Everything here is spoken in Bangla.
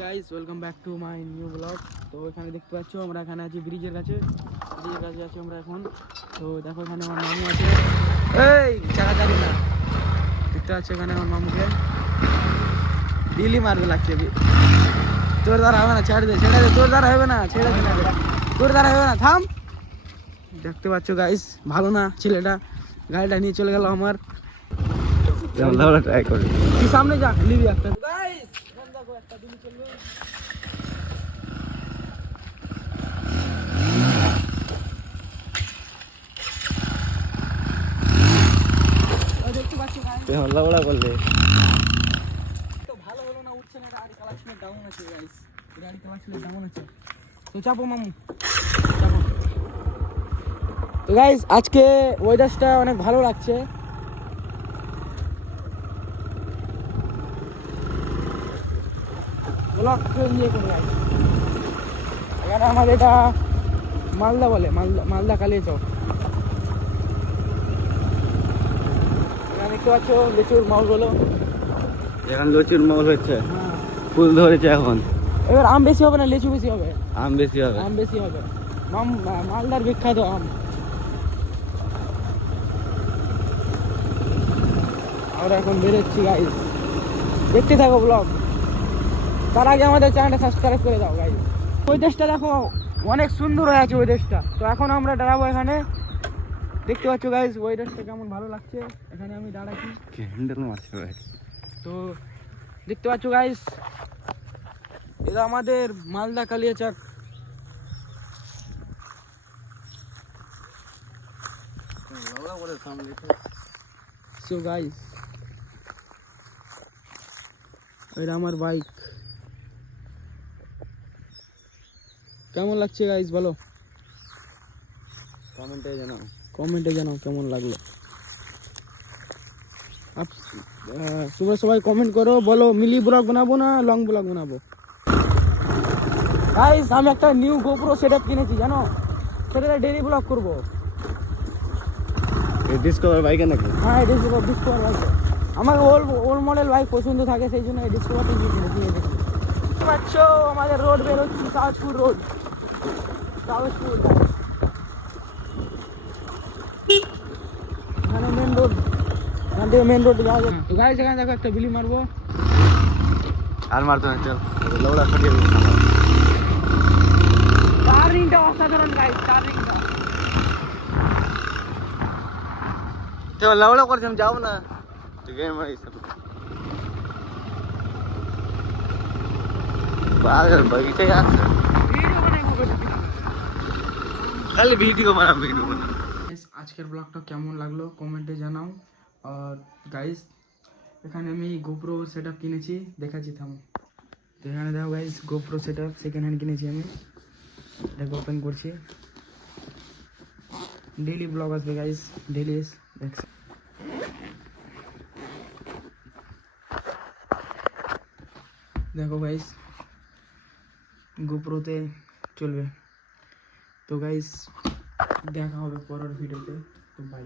Guys welcome back to my new blog. তো এখানে দেখতে পাচ্ছ আমরা এখানে আছি ব্রিজের কাছে আছি আমরা এখন। তো দেখো এখানে আমার মামু আছে, এই চাকাচাকি না, দেখতে পাচ্ছ এখানে আমার মামুকে ডিলি মারবে লাগছে। তোর দ্বারা হবে না, ছেড়ে দে তোর দ্বারা হবে না, ছেড়ে দে তোর দ্বারা হবে না, থাম। দেখতে পাচ্ছ গাইস ভালো না ছেলেটা, গাড়িটা নিয়ে চলে গেল আমার। ট্রাই করি তুই সামনে যা, লিবি একটা গাইস দেখো একটা ডিলি চলবে। হল্লা করলে তো ভালো হলো না, উঠছে না গাড়ি, কালেকশনের ডাউন আছে গাইস, গাড়ি কালেকশনের ডাউন আছে। তো চাপো মামু চাপো। তো গাইস আজকে ওয়েদারটা অনেক ভালো লাগছে। ব্লগ নিয়ে করে গাইস, এখানে আমাদের এটা মালদা বলে, মালদা কালিয়াচক। এখানে দেখতে পাচ্ছ লিচুর মাল বলো, এখন লচুর মল হচ্ছে, ফুল ধরেছে এখন। এবার আম বেশি হবে না লিচু বেশি হবে? আম বেশি হবে, আম বেশি হবে। মালদার বিখ্যাত আম। আমরা এখন বেরোচ্ছি গাইস, দেখতে থাকো ব্লগ। তার আগে আমাদের চ্যানেলটা সাবস্ক্রাইব করে দাও গাইস। ওই দেশটা দেখো অনেক সুন্দর হয়ে আছে ওই দেশটা। তো এখন আমরা দাঁড়াবো এখানে, দেখতে পাচ্ছ গাইস ওই দেশটা কেমন ভালো লাগছে। এখানে আমি দাঁড়াচ্ছি, তো দেখতে পাচ্ছ গাইস এটা আমাদের মালদা কালিয়াচক। সো গাইস এটা আমার বাইক, কেমন লাগছে গাইস বলো, কমেন্টে জানাও কেমন লাগলো। তোমরা সবাই কমেন্ট করো, বলো মিলি ব্লগ বানাবো না লং ব্লগ বানাবো। গাইস আমি একটা নিউ গোপ্রো সেটআপ কিনেছি জানো, সেটা ডেইলি ব্লগ করবো। ডিসকভার বাইকে নাকি? হ্যাঁ ডিসকভার বাইক, আমার ওল্ড মডেল বাইক পছন্দ থাকে, সেই জন্য এই ডিসকভারটা কিনেছি। পাচ্ছ আমাদের রোড বেরোচ্ছি, সাউথপুর রোড, সাউথপুর এখানে মেন রোড, এখান থেকে মেন রোড যাওয়া যাবে। তো গাইস এখানে দেখো একটা বিলি মারবো, আর মারতো না, চল লৌড়া ফাটিয়ে দিবি। টার্নিংটা অসাধারণ গাইস, টার্নিংটা তো লৌড়া করছি, আমি যাবো না, তুই গেম মারিস বাগিচায় আসছে, খালি ভিডিও বানাম ভিডিও। আজকের ব্লগটা কেমন লাগলো কমেন্টে জানাও। আর গাইস এখানে আমি গোপ্রো সেটআপ কিনেছি, দেখাচ্ছি থামো। তো এখানে দেখো guys GoPro setup second hand কিনেছি আমি, দেখো ওপেন করছি। ডেইলি ব্লগ আসবে গাইস, ডেইলি দেখছি। দেখো গাইস গোপ্রোতে চলবে। তো গাইস দেখা হবে পরের ভিডিওতে, তো বাই।